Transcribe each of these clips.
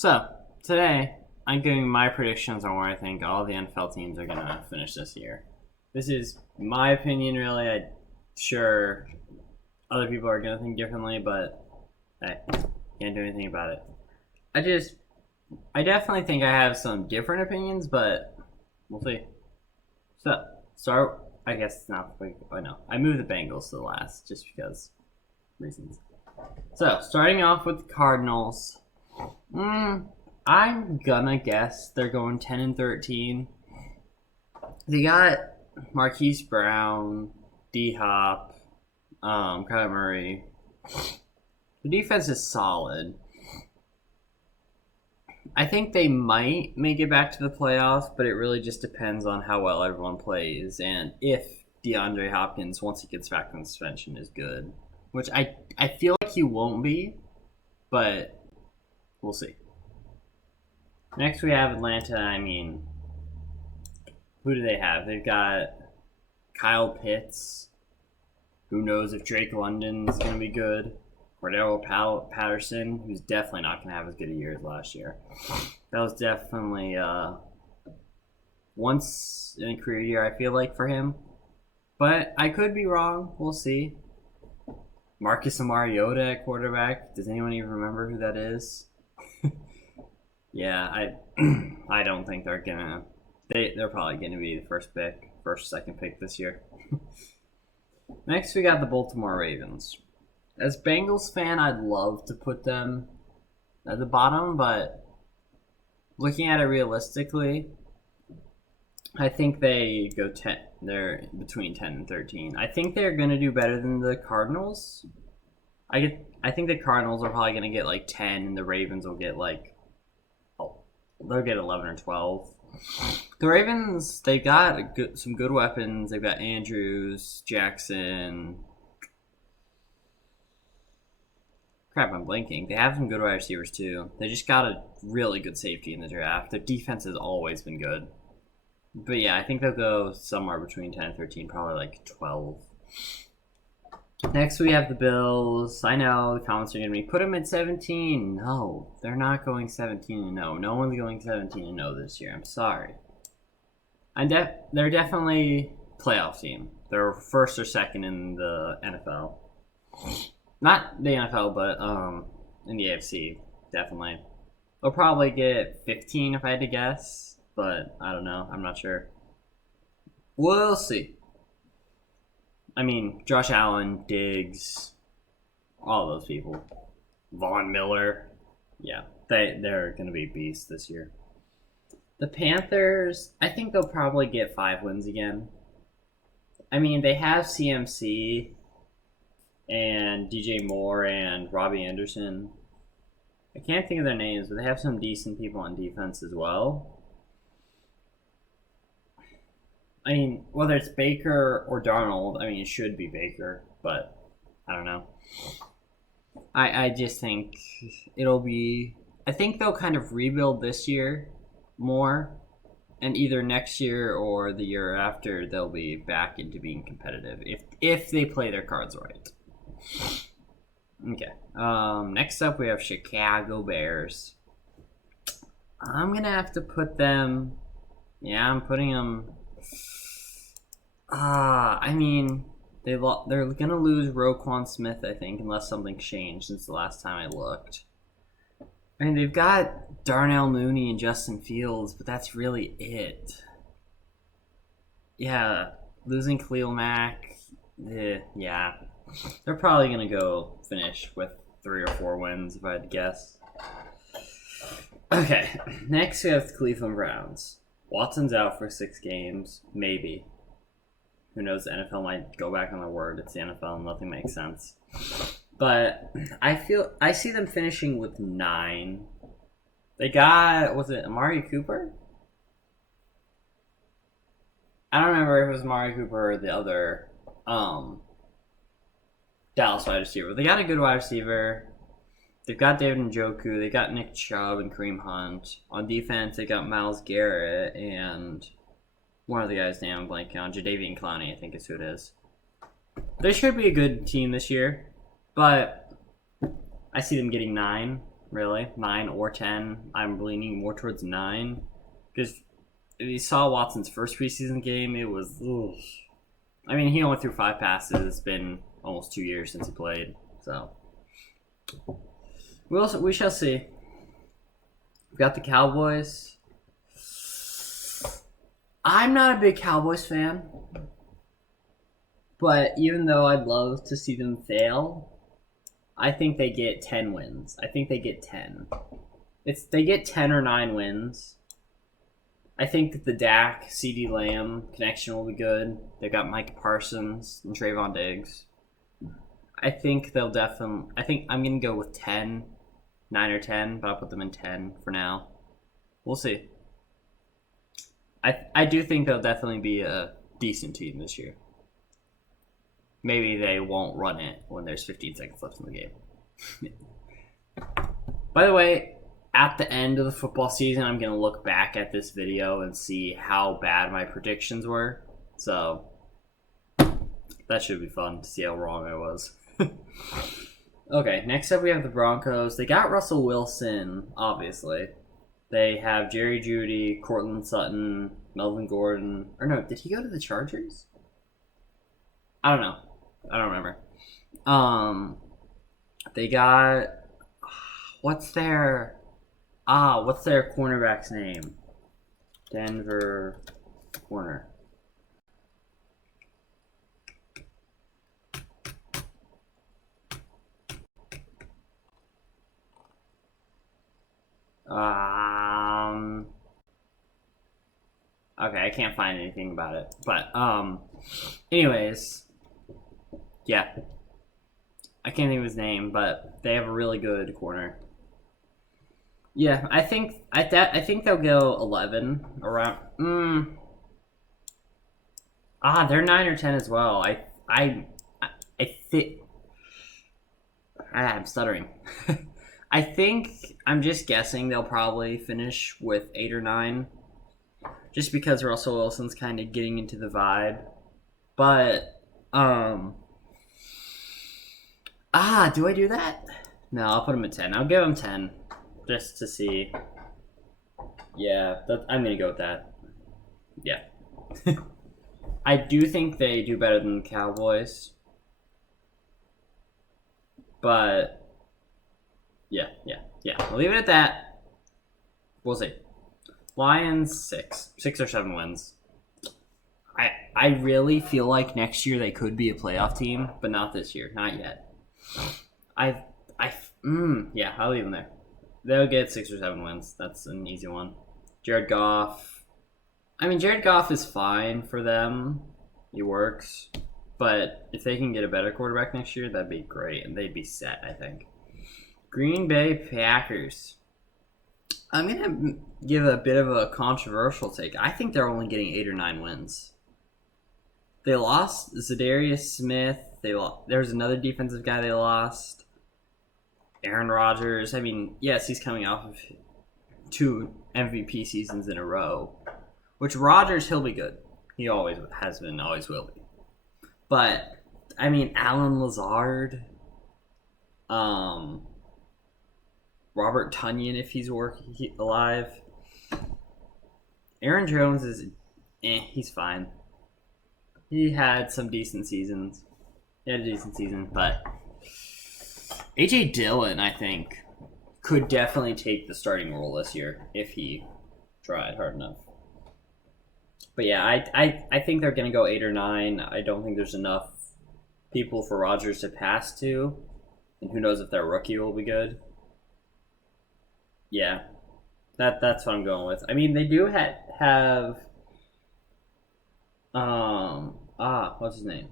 So, today, I'm giving my predictions on where I think all the NFL teams are going to finish this year. This is my opinion, really. I'm sure other people are going to think differently, but I can't do anything about it. I definitely think I have some different opinions, but we'll see. So, I guess it's not, I know. I moved the Bengals to the last just because reasons. So, starting off with the Cardinals. I'm gonna guess they're going 10-13. They got Marquise Brown, D Hop, Kyler Murray. The defense is solid. I think they might make it back to the playoffs, but it really just depends on how well everyone plays and if DeAndre Hopkins, once he gets back from suspension, is good. Which I feel like he won't be, but we'll see. Next we have Atlanta. I mean, who do they have? They've got Kyle Pitts. Who knows if Drake London's going to be good. Cordell Patterson, who's definitely not going to have as good a year as last year. That was definitely once in a career year, I feel like, for him. But I could be wrong. We'll see. Marcus Mariota at quarterback. Does anyone even remember who that is? Yeah, I don't think they're gonna. They're probably gonna be the second pick this year. Next, we got the Baltimore Ravens. As Bengals fan, I'd love to put them at the bottom, but looking at it realistically, I think they go 10. They're between 10 and 13. I think they're gonna do better than the Cardinals. I think the Cardinals are probably gonna get like 10, and the Ravens will get they'll get 11 or 12. The Ravens, they got some good weapons. They've got Andrews, Jackson. Crap, I'm blanking. They have some good wide receivers too. They just got a really good safety in the draft. Their defense has always been good. But yeah, I think they'll go somewhere between 10 and 13, probably like 12. Next, we have the Bills. I know the comments are going to be, put them at 17. No, they're not going 17-0. No one's going 17-0 this year. I'm sorry. They're definitely a playoff team. They're first or second in the NFL. Not the NFL, but in the AFC, definitely. They'll probably get 15 if I had to guess, but I don't know. I'm not sure. We'll see. I mean, Josh Allen, Diggs, all those people. Von Miller. Yeah, they're going to be beasts this year. The Panthers, I think they'll probably get 5 wins again. I mean, they have CMC and DJ Moore and Robbie Anderson. I can't think of their names, but they have some decent people on defense as well. I mean, whether it's Baker or Darnold, I mean, it should be Baker, but I don't know. I just think it'll be... I think they'll kind of rebuild this year more, and either next year or the year after, they'll be back into being competitive, if they play their cards right. Okay. Next up, we have Chicago Bears. I'm going to have to put them... Yeah, I'm putting them... I mean, they're going to lose Roquan Smith, I think, unless something changed since the last time I looked. I mean, they've got Darnell Mooney and Justin Fields, but that's really it. Yeah, losing Khalil Mack, yeah. They're probably going to go finish with 3 or 4 wins, if I had to guess. Okay, next we have the Cleveland Browns. Watson's out for 6 games, maybe. Who knows, the NFL might go back on their word. It's the NFL and nothing makes sense. But I see them finishing with 9. They got, was it Amari Cooper? I don't remember if it was Amari Cooper or the other Dallas wide receiver. They got a good wide receiver. They've got David Njoku. They got Nick Chubb and Kareem Hunt. On defense, they got Myles Garrett and one of the guys' name I'm blanking on. Jadeveon Clowney, I think is who it is. They should be a good team this year, but I see them getting 9. really. 9 or 10. I'm leaning more towards 9. Because if you saw Watson's first preseason game, it was... Ugh. I mean, he only threw 5 passes. It's been almost 2 years since he played. So, we shall see. We've got the Cowboys. I'm not a big Cowboys fan. But even though I'd love to see them fail, I think they get 10 wins. I think they get 10. They get 10 or 9 wins. I think that the Dak, CeeDee Lamb connection will be good. They've got Micah Parsons and Trayvon Diggs. I think I'm going to go with 10, 9 or 10, but I'll put them in 10 for now. We'll see. I do think they'll definitely be a decent team this year. Maybe they won't run it when there's 15 seconds left in the game. By the way, at the end of the football season, I'm going to look back at this video and see how bad my predictions were. So, that should be fun to see how wrong I was. Okay, next up we have the Broncos. They got Russell Wilson, obviously. They have Jerry Jeudy, Courtland Sutton, Melvin Gordon. Or no, did he go to the Chargers? I don't know. I don't remember. They got... What's their cornerback's name? Denver corner. Okay, I can't find anything about it. But, anyways, yeah. I can't think of his name, but they have a really good corner. Yeah, I think they'll go 11 around. They're 9 or 10 as well. I think I'm stuttering. I think I'm just guessing they'll probably finish with 8 or 9, just because Russell Wilson's kind of getting into the vibe. But do I do that? No, I'll put him at 10. I'll give him 10. Just to see. Yeah, I'm going to go with that. Yeah. I do think they do better than the Cowboys. But, yeah. I'll leave it at that. We'll see. Lions, 6 or 7 wins. I really feel like next year they could be a playoff team, but not this year. Not yet. I'll leave them there. They'll get 6 or 7 wins. That's an easy one. Jared Goff is fine for them. He works. But if they can get a better quarterback next year, that'd be great. And they'd be set, I think. Green Bay Packers. I'm going to give a bit of a controversial take. I think they're only getting 8 or 9 wins. They lost Zadarius Smith. There's another defensive guy they lost. Aaron Rodgers, I mean, yes, he's coming off of 2 MVP seasons in a row. Which Rodgers, he'll be good. He always has been, always will be. But, I mean, Alan Lazard, Robert Tonyan, if he's alive. Aaron Jones is, he's fine. He had some decent seasons. He had a decent season, but A.J. Dillon, I think, could definitely take the starting role this year if he tried hard enough. But yeah, I think they're going to go 8 or 9. I don't think there's enough people for Rodgers to pass to. And who knows if their rookie will be good. Yeah, that's what I'm going with. I mean, they do have what's his name?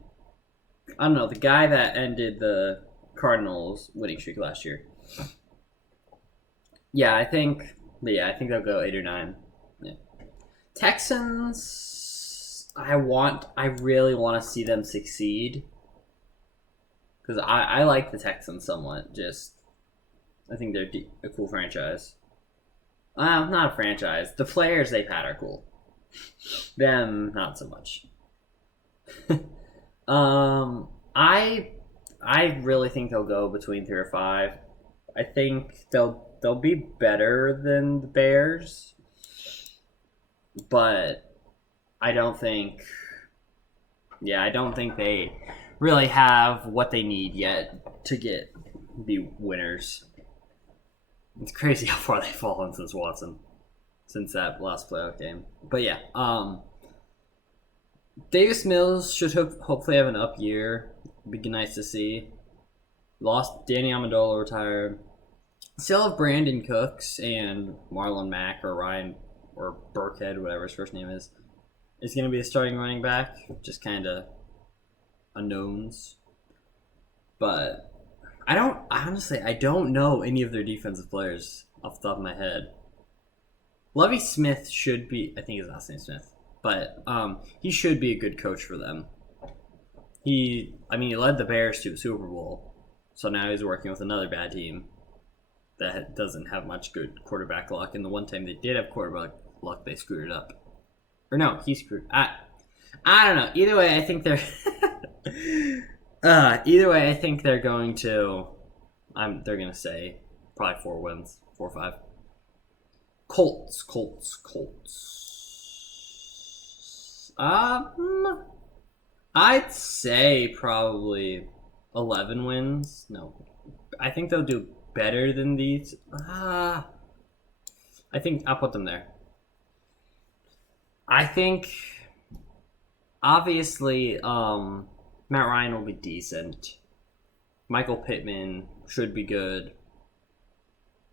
I don't know, the guy that ended the Cardinals winning streak last year. I think they'll go 8 or 9. Yeah. Texans, I really want to see them succeed because I like the Texans somewhat. I think they're a cool franchise. Not a franchise. The players they've had are cool. Them, not so much. I really think they'll go between 3 or 5. I think they'll they'll be better than the Bears, but I don't think they really have what they need yet to be winners. It's crazy how far they've fallen since that last playoff game. But yeah, Davis Mills should hopefully have an up year. It'd be nice to see. Lost Danny Amendola, retired. Still have Brandon Cooks and Marlon Mack or Ryan or Burkhead, whatever his first name is going to be the starting running back. Just kind of unknowns. But I don't know any of their defensive players off the top of my head. Lovie Smith should be, I think his last name's Smith, but he should be a good coach for them. He led the Bears to a Super Bowl, so now he's working with another bad team that doesn't have much good quarterback luck, and the one time they did have quarterback luck, they screwed it up. Or no, he screwed. I don't know. Either way, I think they're going to. They're going to say probably 4 wins, 4 or 5. Colts. I'd say probably 11 wins. No, I think they'll do better than these. I think I'll put them there. I think, obviously, Matt Ryan will be decent. Michael Pittman should be good.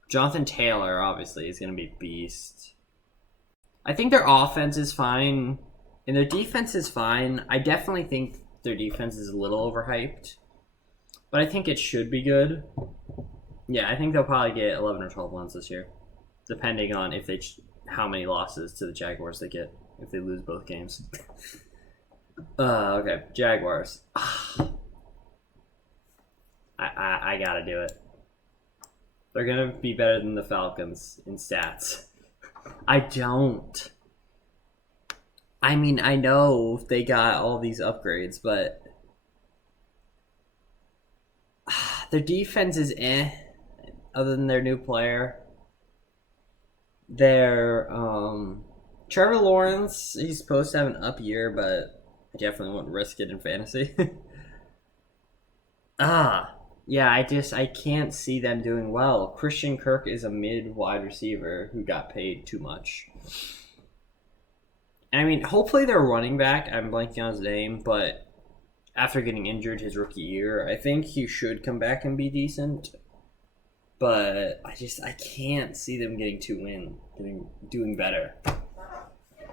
Jonathan Taylor, obviously, is going to be a beast. I think their offense is fine, and their defense is fine. I definitely think their defense is a little overhyped, but I think it should be good. Yeah, I think they'll probably get 11 or 12 wins this year, depending on how many losses to the Jaguars they get if they lose both games. Okay, Jaguars. I gotta do it. They're gonna be better than the Falcons in stats. I don't. I mean, I know they got all these upgrades, but their defense is other than their new player. Their Trevor Lawrence, he's supposed to have an up year, but I definitely wouldn't risk it in fantasy. Yeah, I can't see them doing well. Christian Kirk is a mid-wide receiver who got paid too much. I mean, hopefully their running back, I'm blanking on his name, but after getting injured his rookie year, I think he should come back and be decent. But I can't see them getting 2 wins, doing better.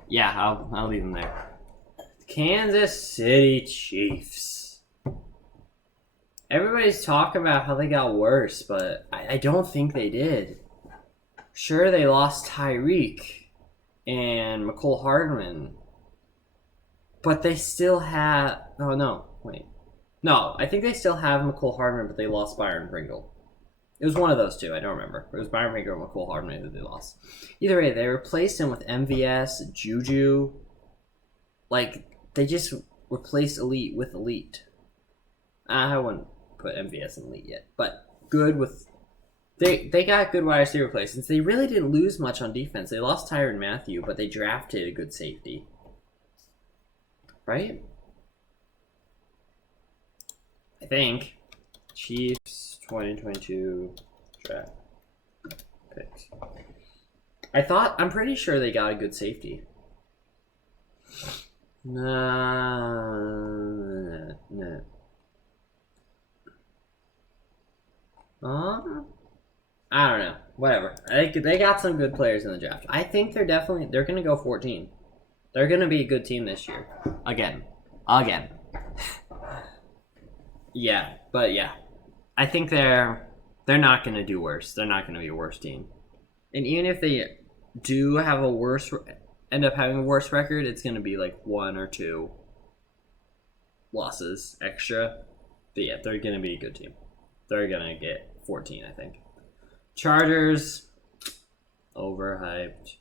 Yeah, I'll leave them there. Kansas City Chiefs. Everybody's talking about how they got worse, but I don't think they did. Sure, they lost Tyreek and McCole Hardman, but they still have. Oh no, wait, no, I think they still have McCole Hardman, but they lost Byron Pringle. It was one of those two. I don't remember. It was Byron Pringle or McCole Hardman that they lost. Either way, they replaced him with MVS, Juju. Like they just replaced elite with elite. I wouldn't put MVS in elite yet, but good with. They got good wide receiver replacements. They really didn't lose much on defense. They lost Tyrann Mathieu, but they drafted a good safety. Right? I think. Chiefs 2022 draft picks. I'm pretty sure they got a good safety. No. I don't know. Whatever. They got some good players in the draft. I think they're going to go 14. They're going to be a good team this year. Again. Yeah, but yeah. I think they're not going to do worse. They're not going to be a worse team. And even if they do have end up having a worse record, it's going to be like 1 or 2 losses extra. But yeah, they're going to be a good team. They're going to get 14, I think. Chargers, overhyped.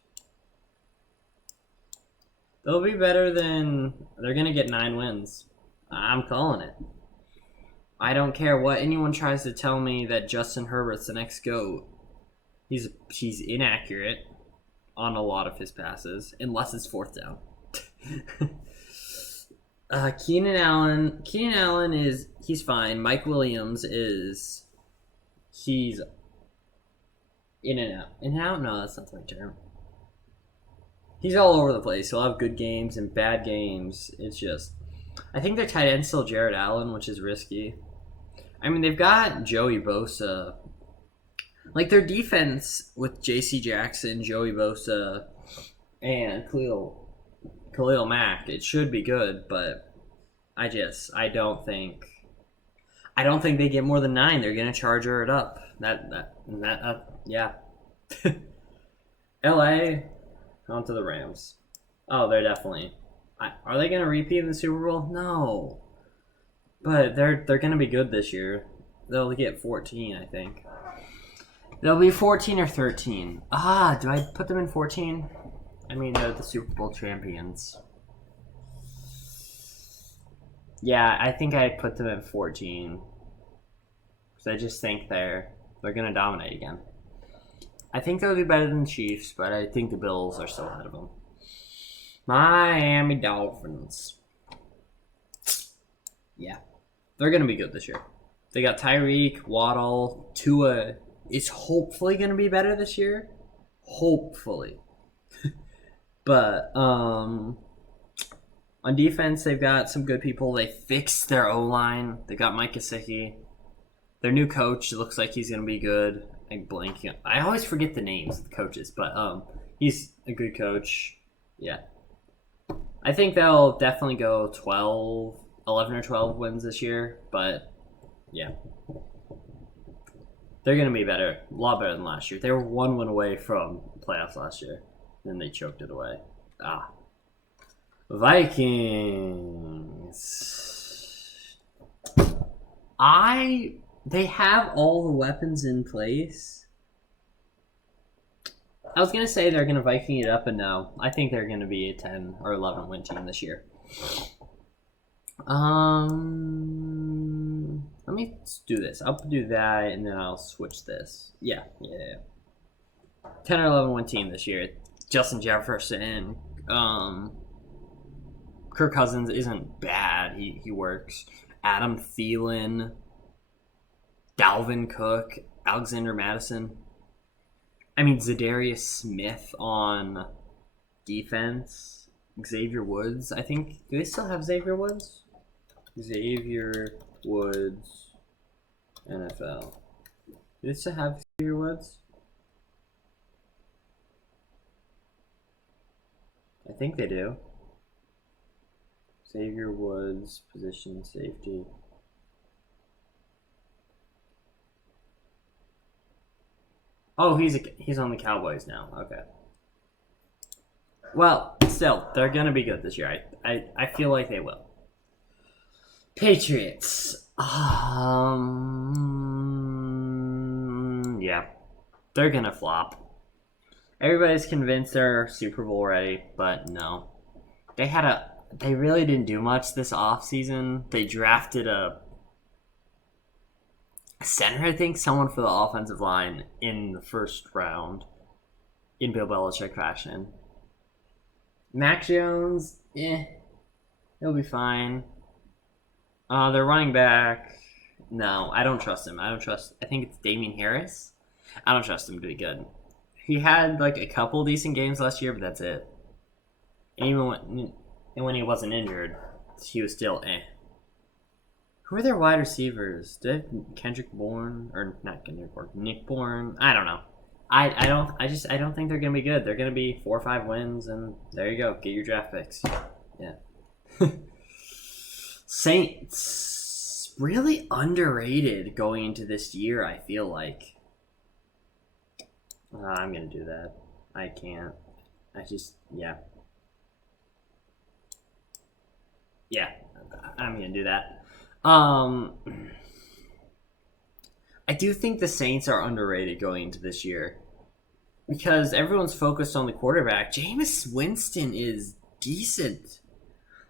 They'll be better than. They're going to get 9 wins. I'm calling it. I don't care what anyone tries to tell me that Justin Herbert's the next GOAT. He's inaccurate on a lot of his passes, unless it's fourth down. Keenan Allen he's fine. Mike Williams he's in and out. In and out? No, that's not the right term. He's all over the place. He'll have good games and bad games. It's just, I think their tight end's still Jared Allen, which is risky. I mean, they've got Joey Bosa. Like, their defense with J.C. Jackson, Joey Bosa, and Khalil Mack, it should be good, but I don't think they get more than 9. They're gonna charger it up. Yeah. L.A. on to the Rams. Oh, they're definitely. Are they gonna repeat in the Super Bowl? No, but they're gonna be good this year. They'll get 14, I think. They'll be 14 or 13. Do I put them in 14? I mean, they're the Super Bowl champions. Yeah, I think I put them at 14. Because I just think they're going to dominate again. I think they'll be better than the Chiefs, but I think the Bills are still ahead of them. Miami Dolphins. Yeah, they're going to be good this year. They got Tyreek, Waddle, Tua is hopefully going to be better this year. Hopefully. But on defense, they've got some good people. They fixed their O-line. They got Mike Gesicki. Their new coach looks like he's going to be good. I always forget the names of the coaches, but he's a good coach. Yeah. I think they'll definitely go 11 or 12 wins this year, but yeah. They're going to be better, a lot better than last year. They were 1 win away from playoffs last year. Then they choked it away. Vikings. They have all the weapons in place. I was going to say they're going to Viking it up, and no. I think they're going to be a 10 or 11 win team this year. Let me do this. I'll do that, and then I'll switch this. Yeah. 10 or 11 win team this year. Justin Jefferson, Kirk Cousins isn't bad. He works. Adam Thielen, Dalvin Cook, Alexander Madison. I mean, Zadarius Smith on defense. Xavier Woods, I think. Do they still have Xavier Woods? Xavier Woods, NFL. Do they still have Xavier Woods? I think they do. Xavier Woods, position safety. Oh, he's on the Cowboys now. Okay. Well, still, they're gonna be good this year. I feel like they will. Patriots. Yeah, they're gonna flop. Everybody's convinced they're Super Bowl ready, but no. They really didn't do much this offseason. They drafted a center, I think, someone for the offensive line in the first round in Bill Belichick fashion. Mac Jones, he'll be fine. Their running back, no, I don't trust him. I think it's Damian Harris. I don't trust him to be good. He had like a couple decent games last year, but that's it. And even when he wasn't injured, he was still Who are their wide receivers? Did Kendrick Bourne or not Kendrick Bourne? Nick Bourne? I don't know. I don't think they're gonna be good. They're gonna be 4 or 5 wins, and there you go. Get your draft picks. Yeah. Saints really underrated going into this year. I feel like. I'm gonna do that. I can't. Yeah, I'm gonna do that. I do think the Saints are underrated going into this year because everyone's focused on the quarterback. Jameis Winston is decent.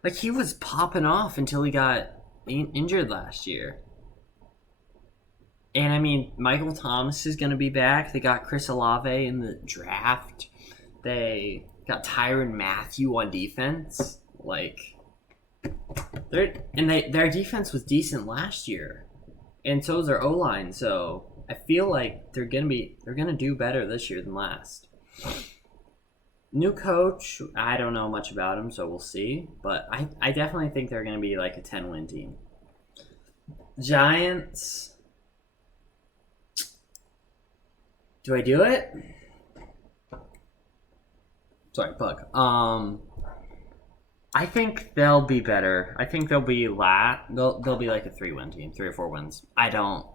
Like, he was popping off until he got injured last year. And I mean, Michael Thomas is going to be back. They got Chris Olave in the draft. They got Tyrann Mathieu on defense. Like, their defense was decent last year, and so is their O line. So I feel like they're gonna do better this year than last. New coach, I don't know much about him, so we'll see. But I definitely think they're gonna be like a 10-win team. Giants. Do I do it? Sorry, bug. I think they'll be better. I think they'll be They'll be like a 3-win team, 3 or 4 wins. I don't.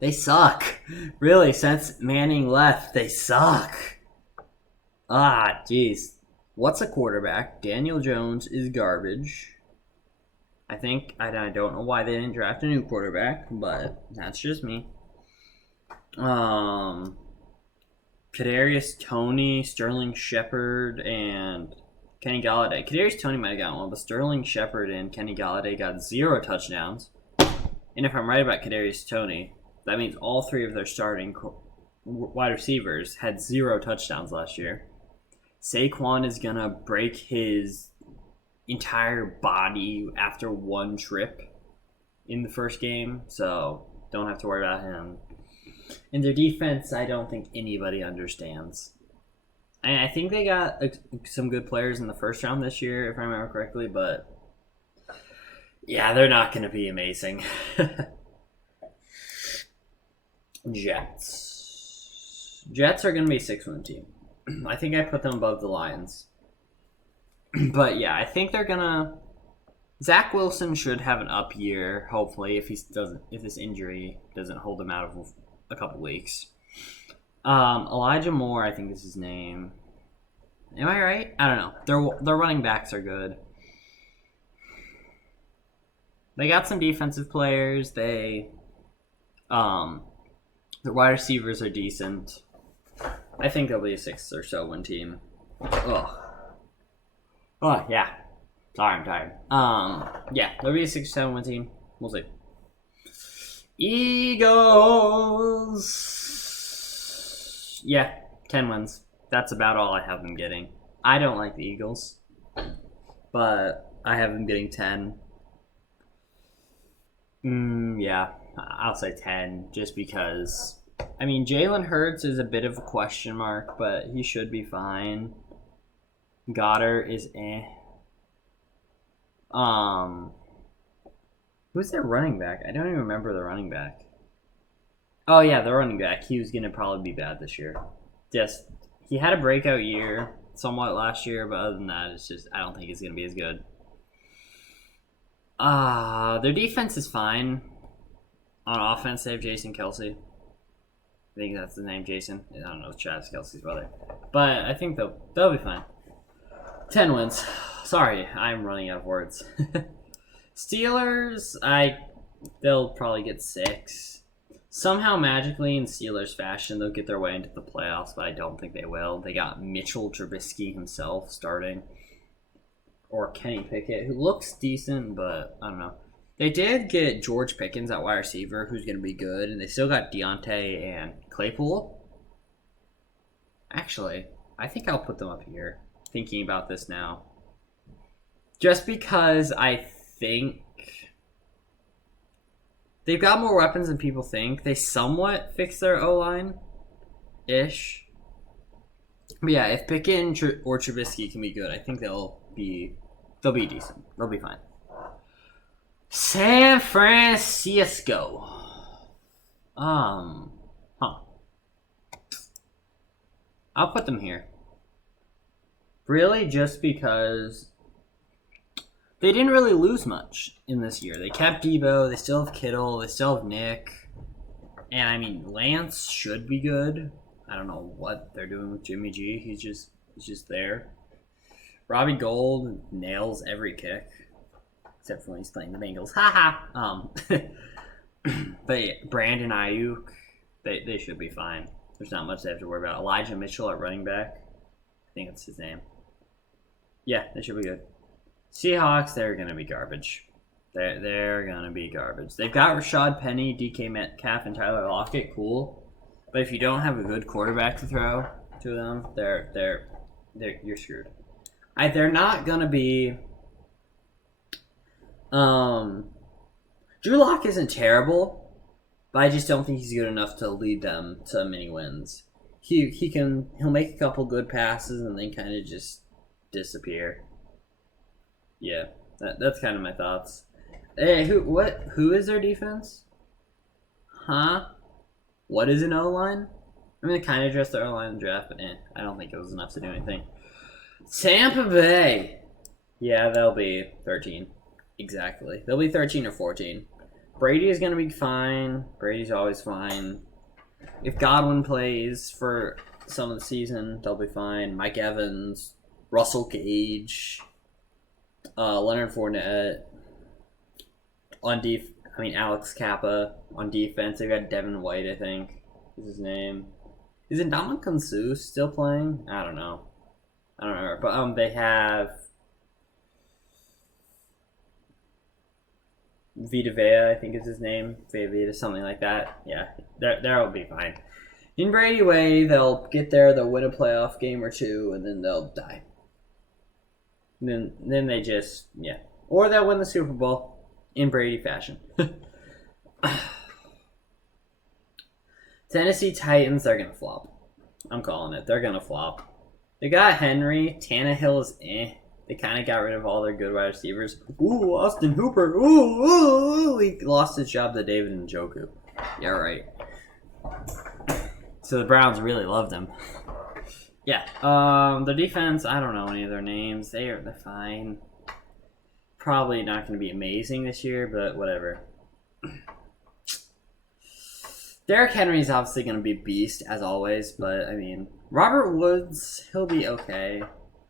They suck. Really, since Manning left, they suck. Ah, jeez. What's a quarterback? Daniel Jones is garbage. I don't know why they didn't draft a new quarterback, but that's just me. Kadarius Toney, Sterling Shepard, and Kenny Galladay. Kadarius Toney might have gotten one, but Sterling Shepard and Kenny Galladay got 0 touchdowns. And if I'm right about Kadarius Toney, that means all 3 of their starting wide receivers had 0 touchdowns last year. Saquon is going to break his entire body after 1 trip in the first game, so don't have to worry about him. And their defense, I don't think anybody understands. And I think they got some good players in the first round this year, if I remember correctly, but yeah, they're not going to be amazing. Jets. Jets are going to be a 6-win team. I think I put them above the Lions. But yeah, I think they're going to... Zach Wilson should have an up year, hopefully, if this injury doesn't hold him out of a couple weeks. Elijah Moore, I think is his name. Am I right? I don't know. Their running backs are good. They got some defensive players. Their wide receivers are decent. I think they'll be a 6 or so win team. Ugh. Oh yeah. Sorry, I'm tired. Yeah, they'll be a 6 or 7 win team. We'll see. Eagles. Yeah, 10 wins. That's about all I have them getting. I don't like the Eagles, but I have them getting 10. Yeah, I'll say 10 just because. I mean, Jalen Hurts is a bit of a question mark, but he should be fine. Goddard is eh. Who's their running back? I don't even remember the running back. Oh yeah, the running back. He was gonna probably be bad this year. Just he had a breakout year somewhat last year, but other than that, it's just I don't think he's gonna be as good. Their defense is fine. On offense, they have Jason Kelsey. I think that's the name, Jason. I don't know, Travis Kelsey's brother. But I think they'll be fine. 10 wins. Sorry, I'm running out of words. Steelers, they'll probably get 6. Somehow, magically, in Steelers fashion, they'll get their way into the playoffs, but I don't think they will. They got Mitchell Trubisky himself starting. Or Kenny Pickett, who looks decent, but I don't know. They did get George Pickens at wide receiver, who's going to be good, and they still got Deontay and Claypool. Actually, I think I'll put them up here, thinking about this now. Just because I think they've got more weapons than people think. They somewhat fixed their O-line-ish. But yeah, if Pickens or Trubisky can be good, I think they'll be decent. They'll be fine. San Francisco. I'll put them here. Really, just because they didn't really lose much in this year. They kept Debo. They still have Kittle. They still have Nick. And, I mean, Lance should be good. I don't know what they're doing with Jimmy G. He's just there. Robbie Gould nails every kick. Except for when he's playing the Bengals. But yeah, Brandon Ayuk, they should be fine. There's not much they have to worry about. Elijah Mitchell at running back. I think that's his name. Yeah, they should be good. Seahawks, they're going to be garbage. They're gonna be garbage. They've got Rashad Penny, DK Metcalf, and Tyler Lockett. Cool, but if you don't have a good quarterback to throw to them, you're screwed. They're not gonna be. Drew Lock isn't terrible, but I just don't think he's good enough to lead them to many wins. He'll make a couple good passes and then kind of just disappear. Yeah, that's kind of my thoughts. Hey, who is their defense? Huh? What is an O-line? I mean, they kind of addressed their O-line in the draft, but I don't think it was enough to do anything. Tampa Bay. Yeah, they'll be 13. Exactly. They'll be 13 or 14. Brady is going to be fine. Brady's always fine. If Godwin plays for some of the season, they'll be fine. Mike Evans, Russell Gage, Leonard Fournette. Alex Kappa. On defense, they've got Devin White, I think, is his name. Is Ndamukong Suh still playing? I don't know. I don't remember. But they have Vita Vea, I think is his name. Vita, something like that. Yeah, they'll be fine. In Brady way, they'll get there, they'll win a playoff game or two, and then they'll die. Then they just, yeah. Or they'll win the Super Bowl in Brady fashion. Tennessee Titans, they're going to flop. I'm calling it. They're going to flop. They got Henry. Tannehill is They kind of got rid of all their good wide receivers. Ooh, Austin Hooper. Ooh, he lost his job to David Njoku. Yeah, right. So the Browns really loved him. Yeah. The defense, I don't know any of their names. They're fine. Probably not going to be amazing this year, but whatever. Derrick Henry is obviously going to be a beast, as always, but, I mean, Robert Woods, he'll be okay.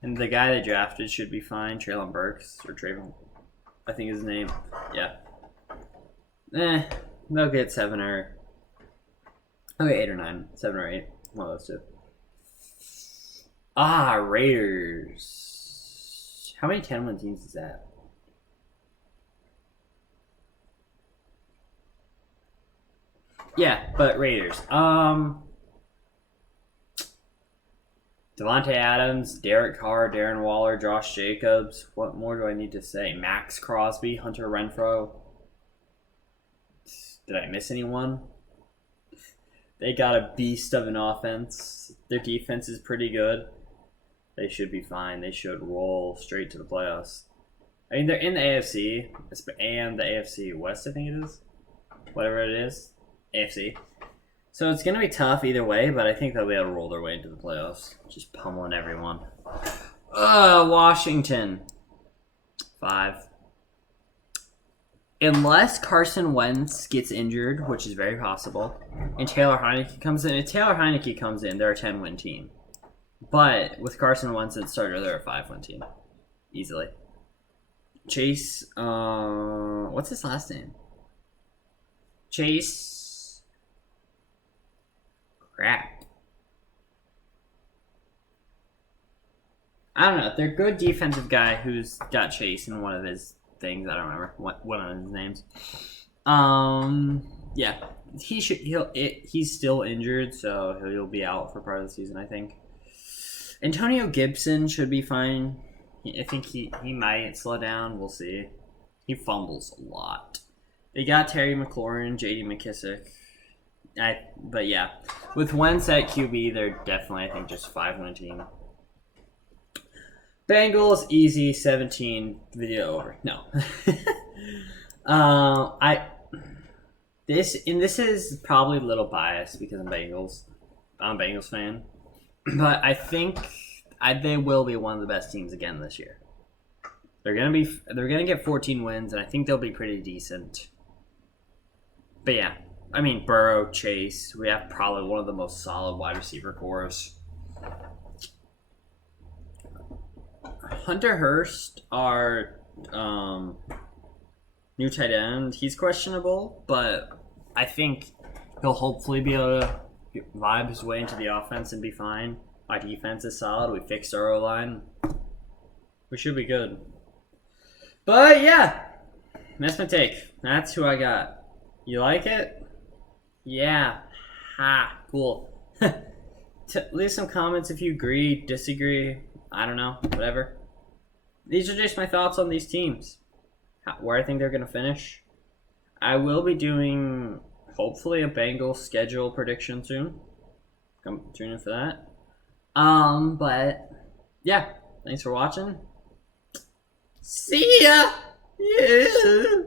And the guy they drafted should be fine. Treylon Burks, or Trayvon, I think is his name. Yeah. They'll get 7 or... Okay, 8 or 9. 7 or 8. One of those two. Raiders. How many 10-win teams is that? Yeah, but Raiders. Devontae Adams, Derek Carr, Darren Waller, Josh Jacobs. What more do I need to say? Max Crosby, Hunter Renfrow. Did I miss anyone? They got a beast of an offense. Their defense is pretty good. They should be fine. They should roll straight to the playoffs. I mean, they're in the AFC and the AFC West, I think it is. Whatever it is. AFC. So it's going to be tough either way, but I think they'll be able to roll their way into the playoffs. Just pummeling everyone. Washington. 5. Unless Carson Wentz gets injured, which is very possible, and Taylor Heineke comes in. If Taylor Heineke comes in, they're a 10-win team. But with Carson Wentz at starter, they're a 5-win team. Easily. Chase, what's his last name? Chase... Crap. I don't know. They're a good defensive guy who's got Chase in one of his things. I don't remember one of his names. Yeah, he's still injured, so he'll be out for part of the season, I think. Antonio Gibson should be fine. I think he might slow down. We'll see. He fumbles a lot. They got Terry McLaurin, J.D. McKissick. But yeah, with Wentz at QB, they're definitely, I think, just 5-win team. Bengals, easy, 17, video over. No. This is probably a little biased because I'm a Bengals fan. But I think they will be one of the best teams again this year. They're gonna get 14 wins, and I think they'll be pretty decent. But yeah, I mean, Burrow, Chase, we have probably one of the most solid wide receiver cores. Hunter Hurst, our new tight end, he's questionable, but I think he'll hopefully be able to vibe his way into the offense and be fine. Our defense is solid. We fixed our O-line. We should be good. But yeah, that's my take. That's who I got. You like it? Yeah. Ha. Cool. Leave some comments if you agree, disagree. I don't know. Whatever. These are just my thoughts on these teams. Where I think they're going to finish. I will be doing, hopefully, a Bengals schedule prediction soon. Come tune in for that. But, yeah. Thanks for watching. See ya! Yeah!